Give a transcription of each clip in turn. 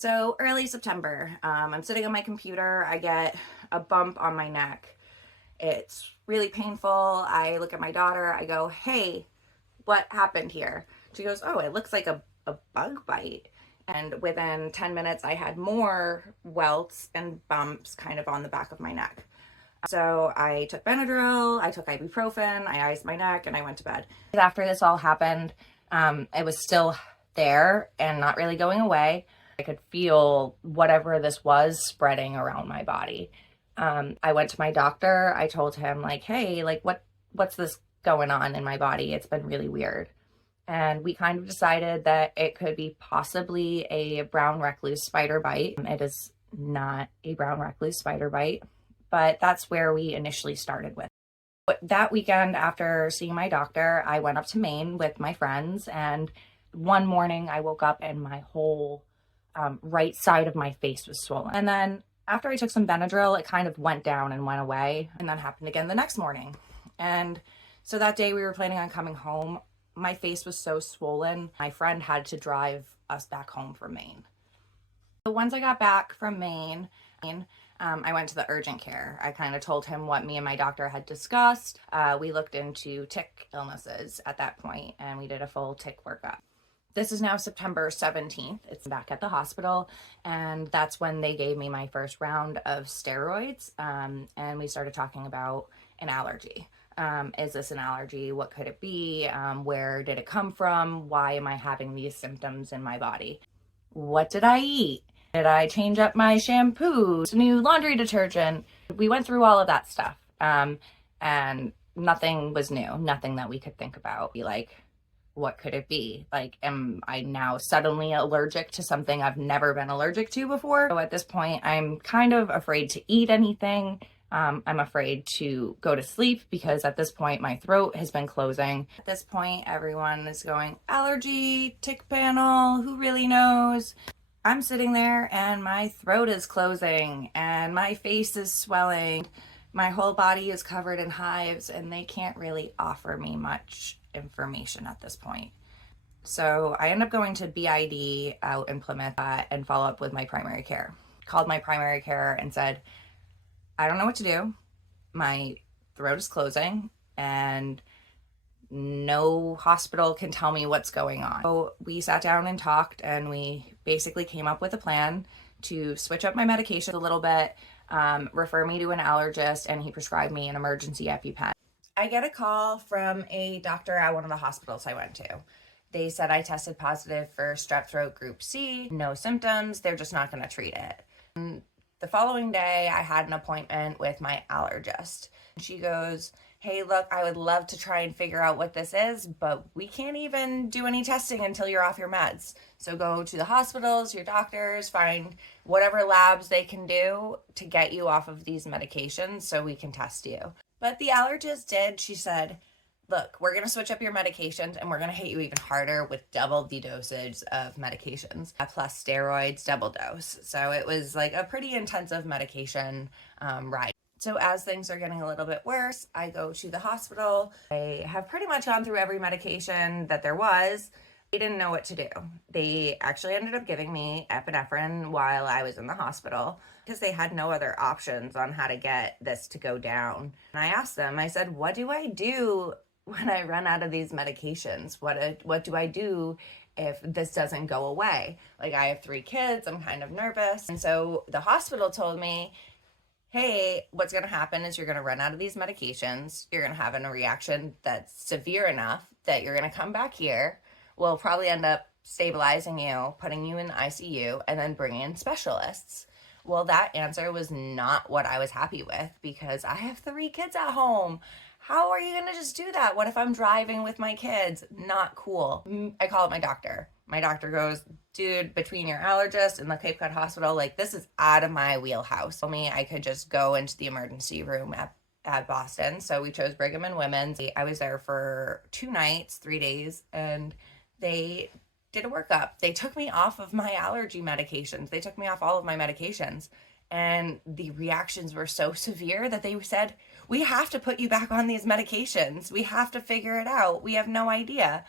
So early September, I'm sitting on my computer. I get a bump on my neck. It's really painful. I look at my daughter. I go, "Hey, what happened here?" She goes, "Oh, it looks like a bug bite." And within 10 minutes, I had more welts and bumps kind of on the back of my neck. So I took Benadryl, I took ibuprofen, I iced my neck, and I went to bed. After this all happened, it was still there and not really going away. I could feel whatever this was spreading around my body. I went to my doctor. I told him, like, "Hey, like, what's this going on in my body? It's been really weird." And we kind of decided that it could be possibly a brown recluse spider bite. It is not a brown recluse spider bite, but that's where we initially started with. But that weekend, after seeing my doctor, I went up to Maine with my friends, and one morning I woke up and my whole right side of my face was swollen. And then after I took some Benadryl, it kind of went down and went away, and that happened again the next morning. And so that day we were planning on coming home. My face was so swollen, my friend had to drive us back home from Maine. So once I got back from Maine, I went to the urgent care. I kind of told him what me and my doctor had discussed. We looked into tick illnesses at that point, and we did a full tick workup. This is now September 17th. It's back at the hospital, and that's when they gave me my first round of steroids, and we started talking about an allergy. Is this an allergy? What could it be? Where did it come from? Why am I having these symptoms in my body? What did I eat? Did I change up my shampoo? New laundry detergent? We went through all of that stuff. And nothing was new, nothing that we could think about. Like, what could it be? Like, am I now suddenly allergic to something I've never been allergic to before? So at this point, I'm kind of afraid to eat anything. I'm afraid to go to sleep because at this point my throat has been closing. At this point, everyone is going, allergy, tick panel, who really knows? I'm sitting there and my throat is closing and my face is swelling. My whole body is covered in hives and they can't really offer me much information at this point. So I end up going to BID out in Plymouth and follow up with my primary care. Called my primary care and said, "I don't know what to do. My throat is closing and no hospital can tell me what's going on." So we sat down and talked, and we basically came up with a plan to switch up my medication a little bit, refer me to an allergist, and he prescribed me an emergency EpiPen. I get a call from a doctor at one of the hospitals I went to. They said I tested positive for strep throat group C, no symptoms, they're just not going to treat it. And the following day, I had an appointment with my allergist. She goes, "Hey, look, I would love to try and figure out what this is, but we can't even do any testing until you're off your meds. So go to the hospitals, your doctors, find whatever labs they can do to get you off of these medications so we can test you." But the allergist did. She said, "Look, we're going to switch up your medications and we're going to hit you even harder with double the dosage of medications, plus steroids, double dose." So it was like a pretty intensive medication ride. So as things are getting a little bit worse, I go to the hospital. I have pretty much gone through every medication that there was. They didn't know what to do. They actually ended up giving me epinephrine while I was in the hospital because they had no other options on how to get this to go down. And I asked them, I said, "What do I do when I run out of these medications? What do I do if this doesn't go away? Like, I have 3 kids, I'm kind of nervous." And so the hospital told me, "Hey, what's going to happen is you're going to run out of these medications. You're going to have a reaction that's severe enough that you're going to come back here. We'll probably end up stabilizing you, putting you in the ICU, and then bringing in specialists." Well, that answer was not what I was happy with because I have 3 kids at home. How are you going to just do that? What if I'm driving with my kids? Not cool. I call up my doctor. My doctor goes, "Dude, between your allergist and the Cape Cod Hospital, like, this is out of my wheelhouse." Told me I could just go into the emergency room at Boston. So we chose Brigham and Women's. I was there for 2 nights, 3 days, and they did a workup. They took me off of my allergy medications. They took me off all of my medications. And the reactions were so severe that they said, "We have to put you back on these medications. We have to figure it out. We have no idea."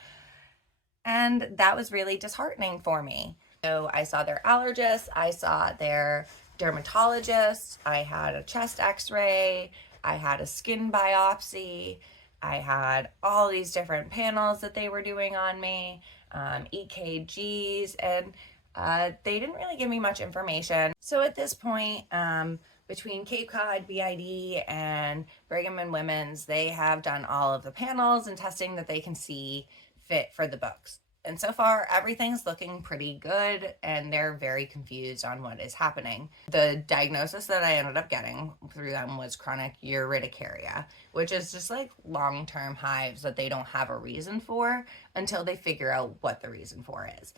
And that was really disheartening for me. So I saw their allergist, I saw their dermatologist, I had a chest x-ray, I had a skin biopsy, I had all these different panels that they were doing on me, EKGs, and they didn't really give me much information. So at this point, between Cape Cod, BID, and Brigham and Women's, they have done all of the panels and testing that they can see fit for the books. And so far, everything's looking pretty good, and they're very confused on what is happening. The diagnosis that I ended up getting through them was chronic urticaria, which is just like long-term hives that they don't have a reason for until they figure out what the reason for is.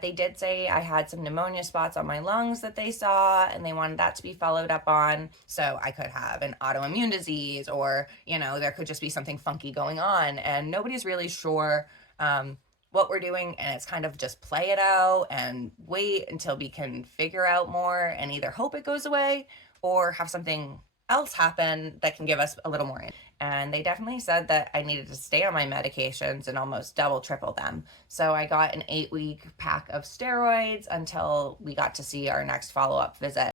They did say I had some pneumonia spots on my lungs that they saw, and they wanted that to be followed up on. So I could have an autoimmune disease, or, there could just be something funky going on, and nobody's really sure what we're doing, and it's kind of just play it out and wait until we can figure out more and either hope it goes away or have something else happen that can give us a little more. And they definitely said that I needed to stay on my medications and almost double, triple them. So I got an 8-week pack of steroids until we got to see our next follow-up visit.